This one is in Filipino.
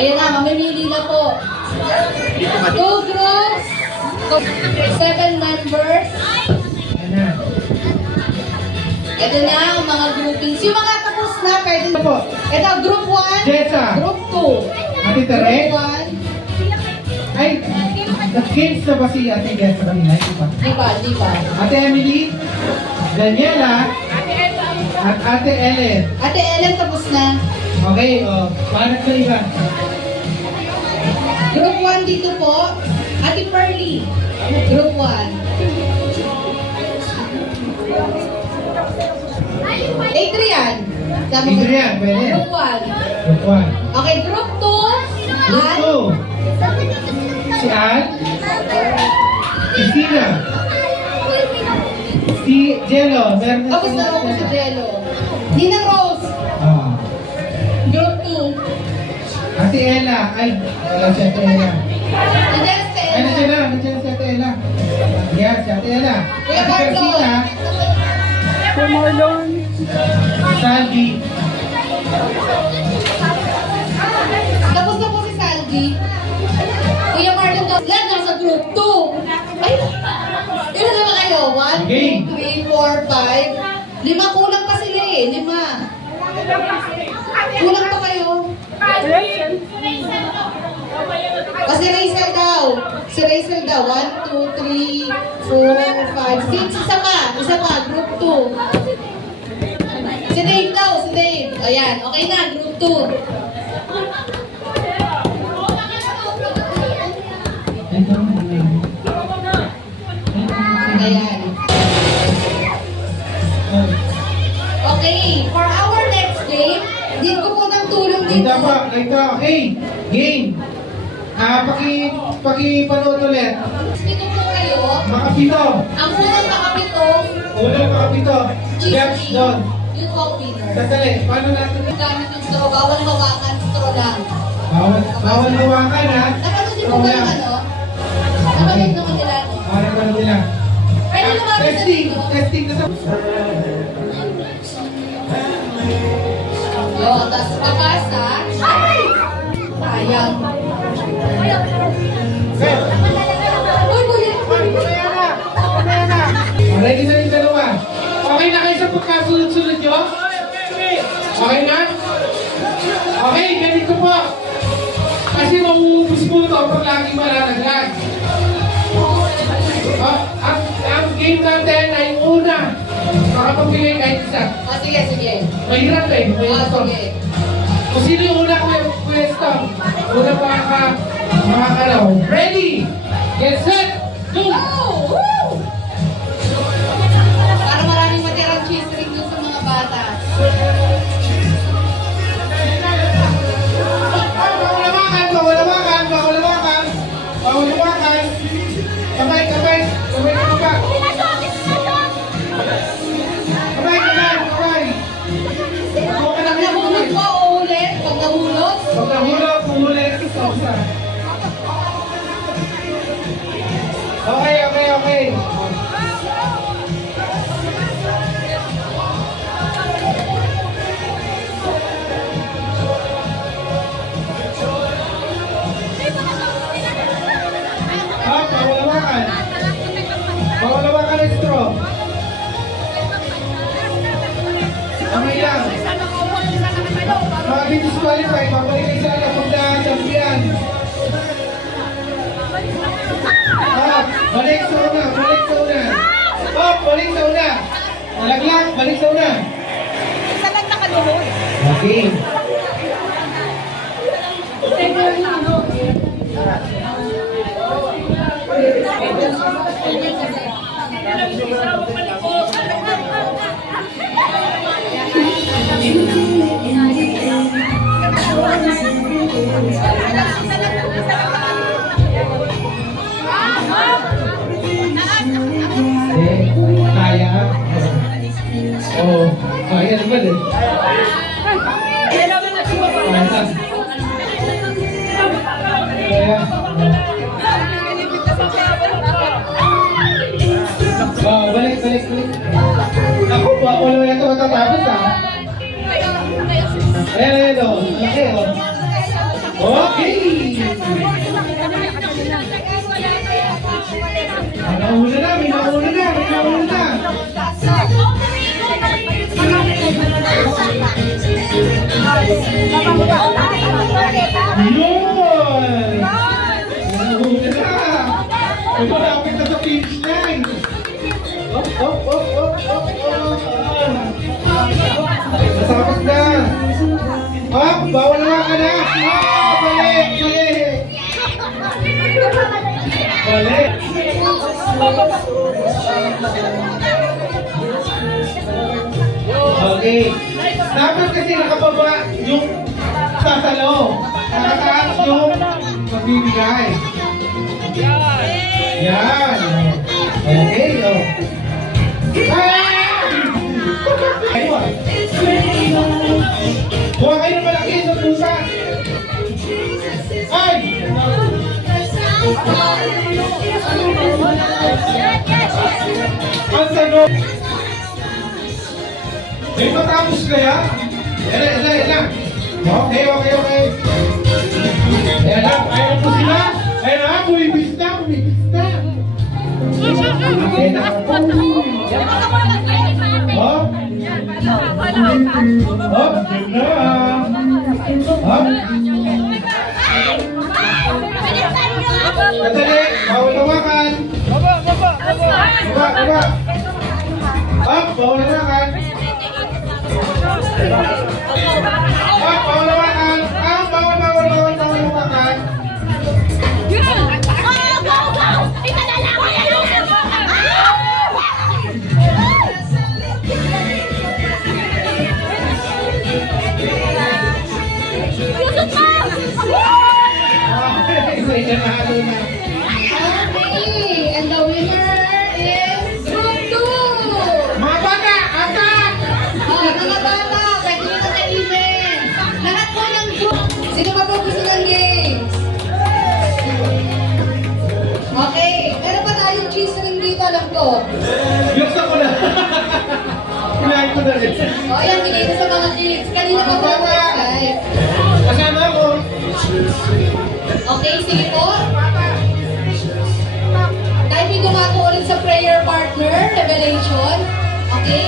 Ayan na, mamimili na po. 2 groups, 7 members. Ayan na. Ito na ang mga groupings. Yung mga tapos na, pwede na po. Ito, group 1, Jessa. group 2. Ate Tere. Group 1. Ay, nag-games na ba si Ate Jessa kanina? Di ba? Ate Emily, Daniela, at Ate Ellen. Ate Ellen, tapos na. Okay, paano sa iba? Group 1 dito po. Ate Pearly, group 1. Adrian. Adrian, pwede. Group 1. Group 1. Okay, group 2. Group 2. Si Ann. Si Sina. Si Jello. Meron na Tapos na ako si Jello. Nina Rose, Ah. group 2. Ate Ella. Ay, wala si Ate Ella. Nandiyan si Ay, nandiyan Ella. na. Nandiyan na si Ate Ella. Yes, si Ate Ella. Kuya Ate Marlon. Garcita. Kuya Marlon. Salvi. Tapos na po si Salvi. Kuya Marlon, lahat nasa group 2. Ay, ilan naman kayo? 1, Okay. 2, 3, 4, 5. 5 kulang pa sila eh. 5. Kulang pa kayo. Kasi Rachel daw. Si Rachel daw. 1, 2, 3, 4, 5, 6. Isa pa. Group 2. Si Dave daw. Si Dave. Ayan. Okay na. Group 2. Ayan. Okay. For our next game, din ko po ng tulong dito. Ito. Hey, game. Pakipanood ulit. Dito po kayo. Makapito. Ang unang makapito, Unang makapito. Judge doon. yung co-winner. Sandali, paano natin? Gamit ng straw, bawal hawakan, straw lang. Bawal hawakan ha. Napanood niyo po ba yung ano? Napanood naman nila. Ano nila? Pwede lumapit sa Testing. dito. Testing na sa... Yun, tapos kapasa. Ay! Sayang. Uy, bulit. Ready na yung dalawa. Okay na kayo sa pagkasunod-sunod nyo? Okay na? Okay, ganito po. Kasi mauubos po ito pag laging malalaglag. Ang game natin ay una. Makapagbigay kahit isa. O, sige. Mahirap eh. O, sige. Kung sino yung una pwesto, una makakalaw. Ready? Get set! Go! Go! Woo! Para maraming matirang cheese ring dun sa mga bata. Bawalawakan! Kamay ka pa! Kamay! Huwag ka lang yung Nahulog po o ulit? Pag nahulog? Pag nahulog, pumulit. Okay. Bawalawakan ang straw. Kamay lang. Disqualify, papalikin sa alam kung na-champion. Balik sa una. Balik sa una. Malaglag, balik sa una. Isa lang nakaluhod. Okay. Kaya. Kaya naman eh. Kaya. Balik. Ako pa, wala na ito matatapos ha. Ayan, o. Okay, o. Okay! Nauna na, may nauna na, may nauna na. Yun! Nauna na. Ay, malapit na sa finish line. Op, op, op, op, op, op. Nasabot na. Op, bawal na ka na. Ah, mali, mali. Mali. Okay. Dapat kasi nakababa yung sasalo. Nakataas yung magbibigay. Yan. Okay, oh. Ayun. Kuha kayo ng malaki sa pusa. Ay! Ang tanong. May matapos kaya? Yan. Okay. Yan lang, ayaw po sila. Ayan na, bumibis na. Ayan na. Hop. Hop, yun na. Hop. Katali, bawal hawakan. Baba. Hop, bawal hawakan. Hop, bawal hawakan. Bawal hawakan. Okay, nanalo na. Okay, and the winner is Group 2! Mga bata, atak! Mga bata, pwede nyo na kainin. Lahat po ng group. Sino pa po gusto ng games? Okay, meron pa tayong cheese ring dito, alam ko. Buksan ko na. Kinain ko na rin. O, ayan, bigay ko sa mga kids. Kanina pa po guys. Kasama ako. Okay, sige po. Dahil may dumato ulit sa prayer partner, revelation. Okay.